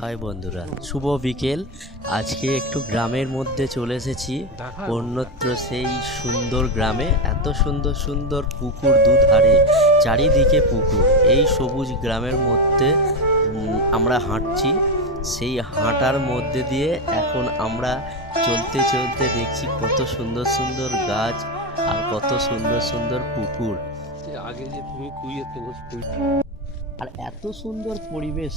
High বন্ধুরা, শুভ বিকেল। আজকে একটু গ্রামের মধ্যে চলে এসেছি, অন্যত্র সেই সুন্দর গ্রামে। এত সুন্দর সুন্দর পুকুর, দুধারে চারিদিকে পুকুর। এই সবুজ গ্রামের মধ্যে আমরা হাঁটছি। সেই হাঁটার মধ্যে দিয়ে এখন আমরা চলতে চলতে দেখছি কত সুন্দর সুন্দর গাছ আর কত সুন্দর সুন্দর পুকুর। আগে যে তুমি আর এত সুন্দর পরিবেশ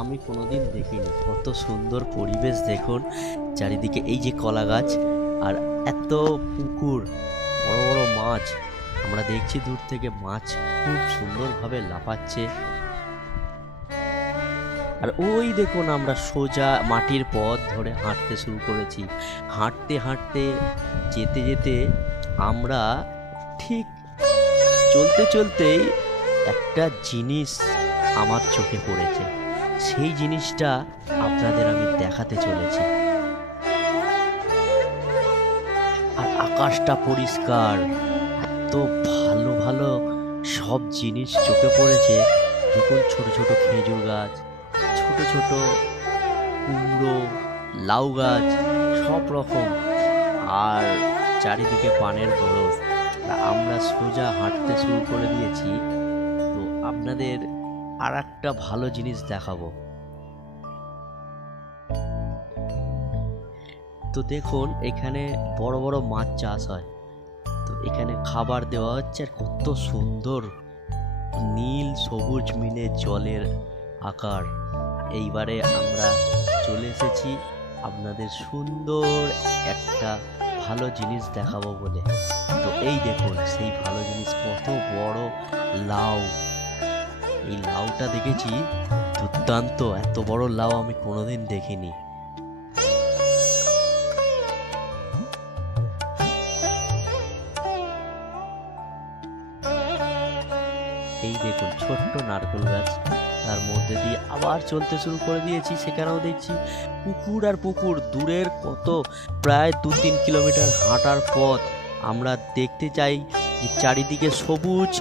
আমি কোনোদিন দেখিনি। কত সুন্দর পরিবেশ দেখুন চারিদিকে, এই যে কলা গাছ আর এত পুকুর, বড় বড় মাছ। আমরা দেখছি দূর থেকে মাছ খুব সুন্দরভাবে লাফাচ্ছে। আর ওই দেখুন আমরা সোজা মাটির পথ ধরে হাঁটতে শুরু করেছি। হাঁটতে হাঁটতে যেতে যেতে আমরা ঠিক চলতে চলতেই একটা জিনিস আমার চোখে পড়েছে। সেই জিনিসটা আপনাদের আমি দেখাতে চলেছি। আর আকাশটা পরিষ্কার, এত ভালো ভালো সব জিনিস চোখে পড়েছে। দেখুন ছোট ছোট খেজুর গাছ, ছোট ছোট কুমড়ো, লাউ গাছ, সব রকম। আর চারিদিকে পানের বরফ। আমরা সোজা হাঁটতে শুরু করে দিয়েছি। তো আপনাদের আর একটা ভালো জিনিস দেখাবো। তো দেখুন এখানে বড় বড় মাছ চাষ হয়। তো এখানে খাবার দেওয়া হচ্ছে। আর কত সুন্দর নীল সবুজ মিলে জলের আকার। এইবারে আমরা চলে এসেছি আপনাদের সুন্দর একটা ভালো জিনিস দেখাবো বলে। তো এই দেখুন সেই ভালো জিনিস, কত বড় লাউ। এই লাউটা দেখেছি দুর্দান্ত, এত বড় লাউ আমি কোনোদিন দেখিনি। এই দেখুন ছোট্ট নারকেল গাছ, তার মধ্যে দিয়ে আবার চলতে শুরু করে দিয়েছি। সেখানেও দেখছি পুকুর আর পুকুর। দূরের কত প্রায় 2-3 কিলোমিটার হাঁটার পথ আমরা দেখতে চাই যে চারিদিকে সবুজ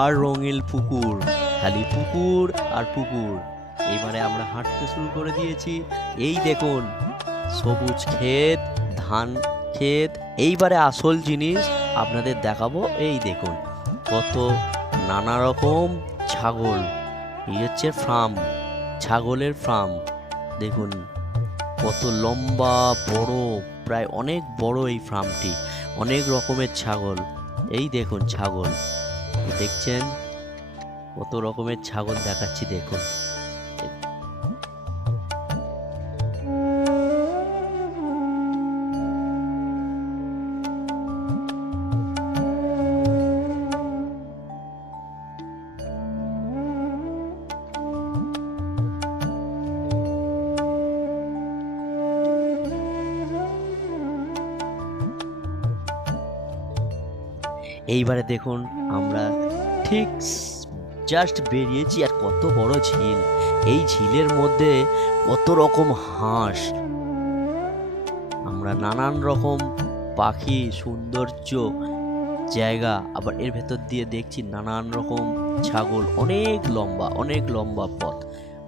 আর রঙিন পুকুর, খালি পুকুর আর পুকুর। এবারে আমরা হাঁটতে শুরু করে দিয়েছি। এই দেখুন সবুজ ক্ষেত, ধান ক্ষেত। এইবারে আসল জিনিস আপনাদের দেখাবো। এই দেখুন কত নানা রকম ছাগল। এই হচ্ছে ফার্ম, ছাগলের ফার্ম। দেখুন কত লম্বা বড়, প্রায় অনেক বড় এই ফার্মটি। অনেক রকমের ছাগল। এই দেখুন ছাগল, দেখছেন কত রকমের ছাগল দেখাচ্ছি দেখুন। এইবারে দেখুন আমরা ঠিক জাস্ট বেরিয়েছি। আর কত বড় ঝিল। এই ঝিলের মধ্যে কত রকম হাঁস, আমরা নানান রকম পাখি, সৌন্দর্য জায়গা। আবার এর ভেতর দিয়ে দেখছি নানান রকম ছাগল। অনেক লম্বা, অনেক লম্বা পথ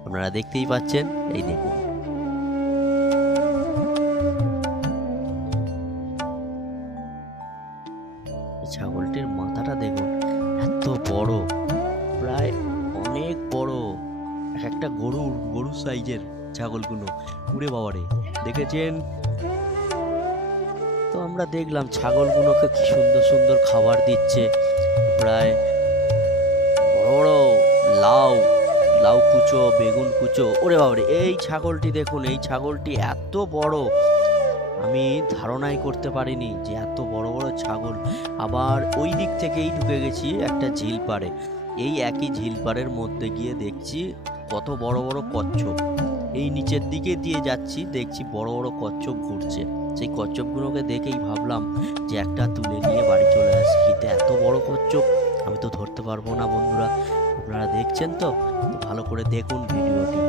আপনারা দেখতেই পাচ্ছেন। এই দেখুন ছাগলটির মাথাটা দেখুন এত বড়, প্রায় অনেক বড়। একটা গরুর সাইজের ছাগলগুলো। উড়ে বাবারে, দেখেছেন? তো আমরা দেখলাম ছাগলগুলোকে কি সুন্দর সুন্দর খাবার দিচ্ছে। প্রায় বড় বড় লাউ, লাউ কুচো, বেগুন কুচো। ওরে বাবারে, এই ছাগলটি দেখুন, এই ছাগলটি এত বড় আমি ধারণাই করতে পারিনি যে এত বড় বড় ছাগল। আবার ওই দিক থেকেই ঢুকে গেছি একটা ঝিল পাড়ে। এই একই ঝিল পাড়ের মধ্যে গিয়ে দেখছি কত বড় বড় কচ্ছপ। এই নিচের দিকে দিয়ে যাচ্ছি, দেখছি বড় বড় কচ্ছপ ঘুরছে। সেই কচ্ছপগুলোকে দেখেই ভাবলাম যে একটা তুলে নিয়ে বাড়ি চলে আসি। কিন্তু এত বড় কচ্ছপ আমি তো ধরতে পারবো না বন্ধুরা। আপনারা দেখছেন তো, ভালো করে দেখুন ভিডিওটি।